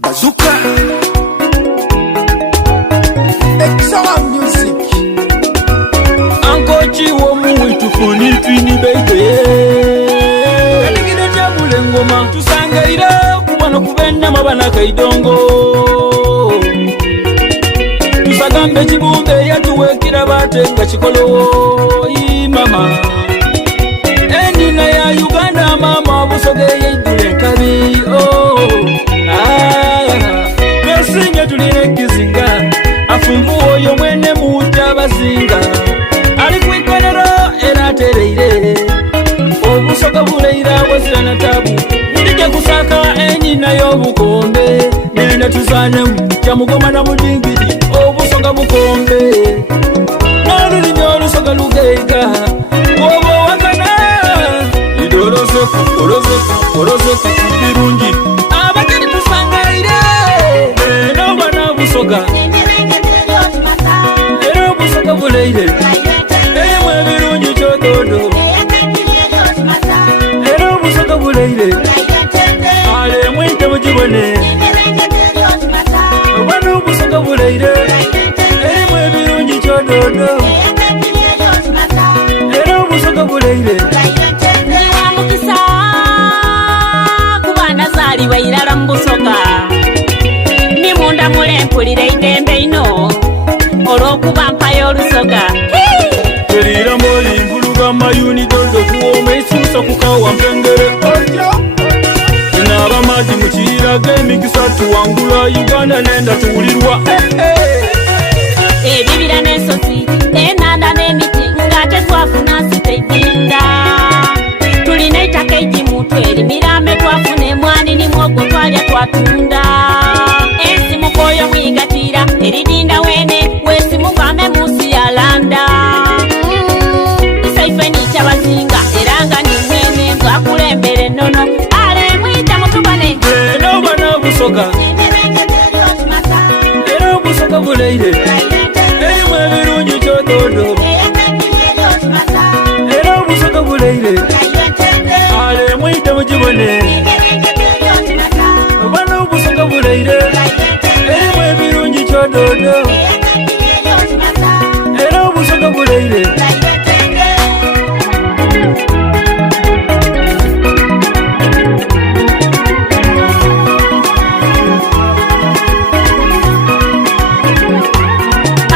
Bazooka Excellent music Ankochi wo muwitu funipini baby Kaligida tabule ngoma tusangaira kubano kubenya mabana kaidongo Tusagambe chibumbe yatuwekira batenga chikolowo mama Endina ya Uganda mama busoge yeidule kabi Mesinga tulire kizinga Afumu oyo mwene muja bazinga Ali kwikonero era tereire Obusoga buleira wazira na tabu Ndije kusaka enyina y'obukombe Nenda tuzanemu Chamugoma na mudingidi Obusoga bukombe Nalulimi olusoga lugeiga Wobo wakana Idoloseku, oloseku birungi Abageni tusangaire Eno bana busoga Eno busoga buleire Emwe birungi chododo Eno busoga buleire Ale mwite mujibone Bana busoga buleire Emwe birungi chododo Eno busoga buleire Wairara mbusoga ni munda mulempulire idembe ino olokuba mpayo olusoga terira moli mbuluga mayuni dodo kuoma isusa kukawa mpengere naba maji mukira gemikisa tuwangula Uganda nenda tuwulirwa ebibira n'ensozi enanda n'emiti nga tetwafuna sitedinda tulina ettaka egimu twerimira twafuna emwani ni mwogo twalya twatunda ensimu koyo mwigatira eridinda wene wesimu kwame musi ya landa isaife nicha bazinga eranga ni mwene twakulembere nono ale mwita mutubane eno bana busoga eno busoga buleire emwe birungi chododo eno busoga buleire ale mwita mujibone bana busoga buleire emwe birungi chododo eno busoga buleire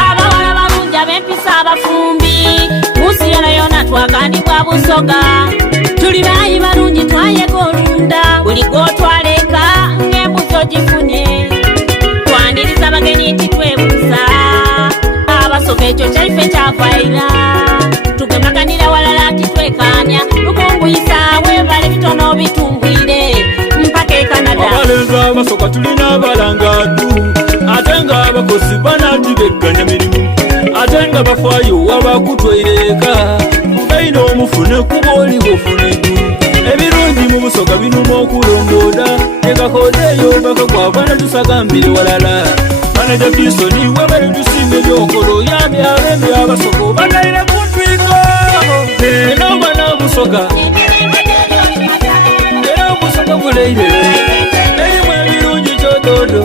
abawala balunja bempisa abafumbi musi yona twagandibwa busoga tuli bayi balungi twayega olunda buli gwotwaleka ng'embuzo gifunye twaniriza abagenyi titwebuuza abasoga ekyo kyaife kyavaira tugemaganira walala titwekanya lukunguyisa webale bitono bitumbwire mpaka e Canada abalenzi abasoga tulina abalangatu ate nga abakozi banatibegganya mirimu ate nga bafaayo wabakutwaireka mugaina omufune kuba oli bofune ebirungi mu busoga binuma okulondooda ekakodeeyo bakakwabana tusagambire walala manaja Pisoni webale tusimba ebyokolo yambi abembi abasoga bagaire kuntwiko eno bana busoga eno busoga buleire erimu ebirungi kyododo